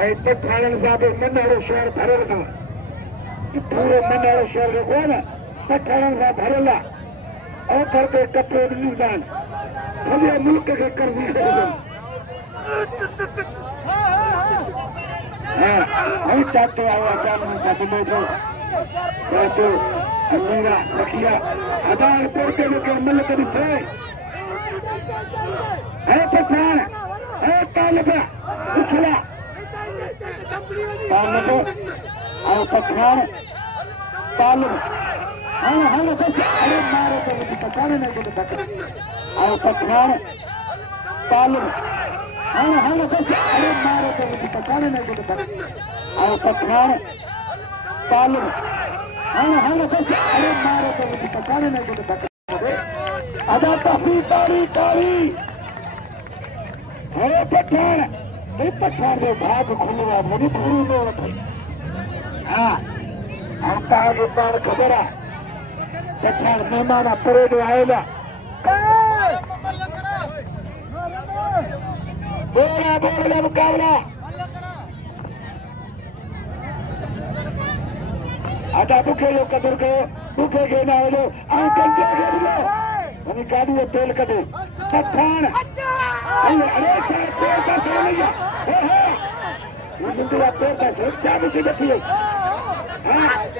पठान साहब मनाड़ो शहर भरल था पूरे मनाड़ो शहर जो को न पठान साहब भरल और करके कपड़े निदान सॼे मुल्क के कर दी हां चाहते आया कानून का दिलो जो मेरा सखिया आधार पोर्टे में के मल करी थे है पठान है तालिब उछला तालिब और पठान तालिब हाँ अरे मारो तो मुझे पठान नहीं को पता और पठान तालिब हाँ अरे मारो तो मुझे पठान नहीं को पता और पठान तालिब हाँ अरे मारो तो मुझे पठान नहीं को पता अदा काफी तारी तारी अरे पठान ये पठान जो भाग खुल रहा मुझे पूरी में रखी हाँ हमका आगे पार खबर है पठान मेहमान परेड आएगा बोला मुकाबला आधा बुखे लो कदर के बुखे के ना लो अंकल के लो मनी गाड़ी में तेल कटे पठान अरे सर पेड़ का चल गया ये मुंडिया पेड़ का से क्या मुझे देखिए हां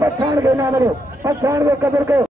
पठान के ना पठान कदर को